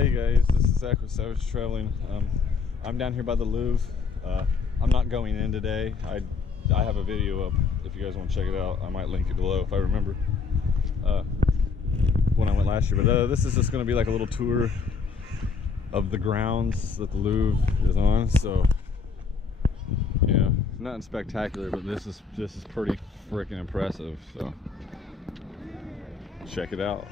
Hey guys, this is Zach with Savage Traveling. I'm down here by the Louvre. I'm not going in today. I have a video up if you guys want to check it out. I might link it below if I remember when I went last year. But this is just going to be like a little tour of the grounds that the Louvre is on. So yeah, nothing spectacular, but this is pretty freaking impressive. So check it out.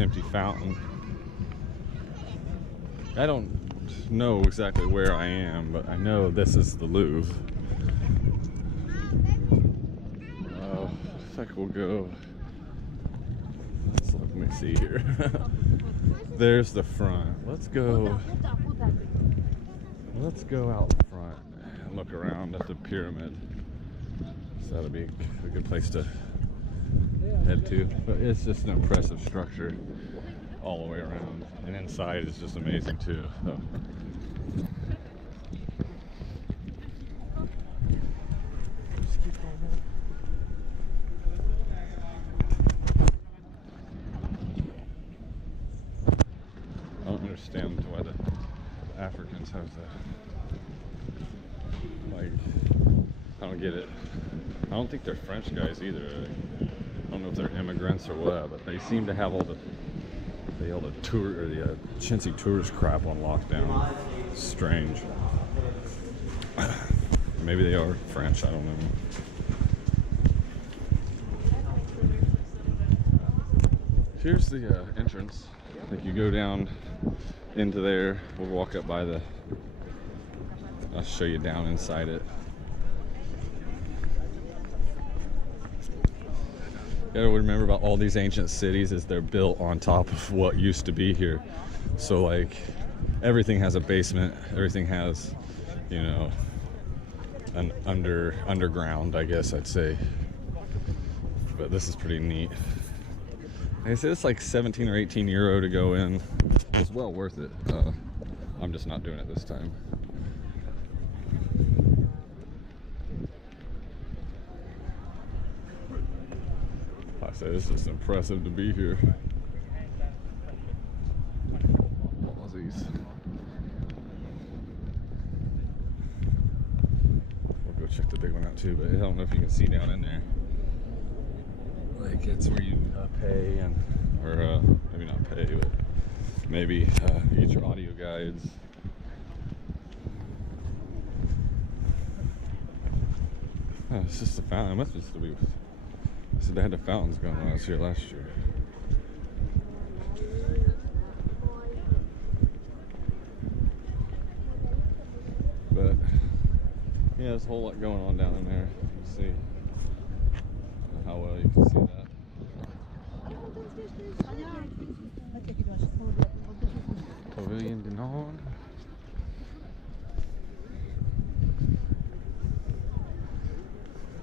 Empty fountain. I don't know exactly where I am, but I know this is the Louvre. I think we'll go. Let me see here. There's the front. Let's go out front and look around at the pyramid. So that'll be a good place to head to. But it's just an impressive structure all the way around, and inside is just amazing too. So. I don't understand why the Africans have that. Like, I don't get it. I don't think they're French guys either. I don't know if they're immigrants or what, but they seem to have all the tour or the chintzy tourist crap on lockdown. Strange. Maybe they are French. I don't know. Here's the entrance. I think you go down into there. We'll walk up by the. I'll show you down inside it. You gotta remember about all these ancient cities is they're built on top of what used to be here. So like everything has a basement, everything has, you know, an underground, I guess I'd say. But this is pretty neat. Like I said, it's like 17 or 18 euro to go in. It's well worth it. I'm just not doing it this time. I said it's just impressive to be here. What was these? We'll go check the big one out too, but I don't know if you can see down in there. Like it's where you pay or maybe not pay, but maybe you get your audio guides. Oh, it's just a fountain. It must be still be. So they had the fountains going when I was here last year. But yeah, there's a whole lot going on down in there. You can see how well you can see that. Pavilion Canon.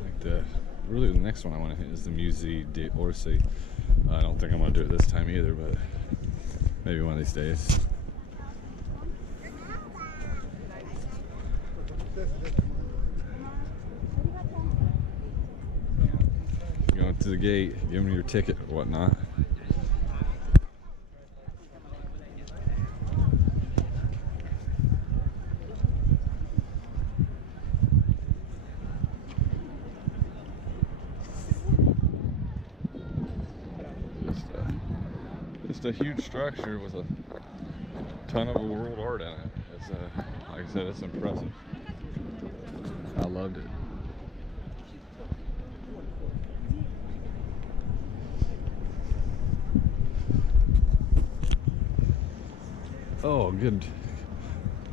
Like the. Really, the next one I want to hit is the Musée d'Orsay. I don't think I'm going to do it this time either, but maybe one of these days. Going to the gate, give them your ticket or whatnot. A huge structure with a ton of world art in it. It's like I said, it's impressive. I loved it. Oh, good.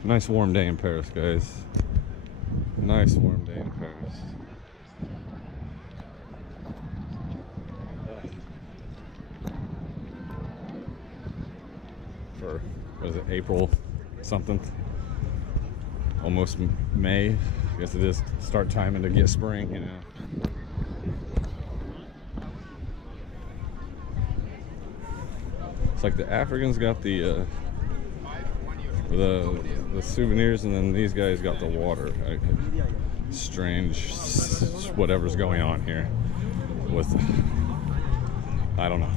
Nice warm day in Paris, guys. Nice warm day in Paris. For what is it, April something, almost May. I guess it is start timing to get spring, you know. It's like the Africans got the souvenirs, and then these guys got the water. Like, strange, whatever's going on here with, I don't know.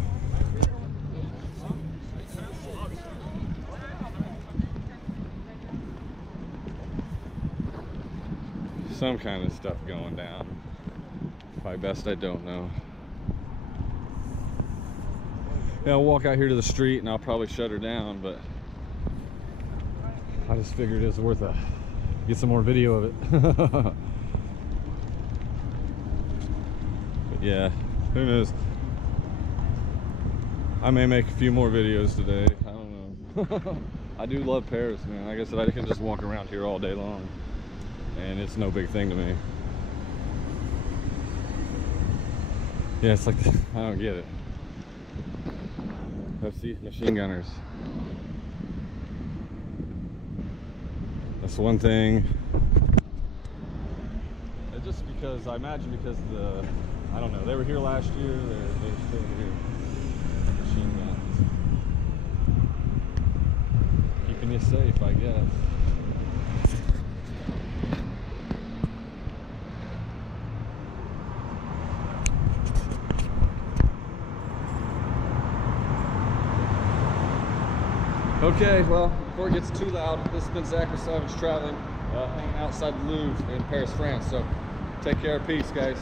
Some kind of stuff going down. Probably best I don't know. Yeah, I'll walk out here to the street and I'll probably shut her down, but I just figured it's worth a get some more video of it. But yeah, who knows? I may make a few more videos today. I don't know. I do love Paris, man. Like I said, I can just walk around here all day long, and it's no big thing to me. Yeah, it's like I don't get it. Let's see, machine gunners. That's one thing. It's just because I imagine because I don't know, they were here last year. They're still here. Machine guns, keeping you safe, I guess. Okay, well, before it gets too loud, this has been Zach with Savage Traveling, hanging outside the Louvre in Paris, France. So take care, peace, guys.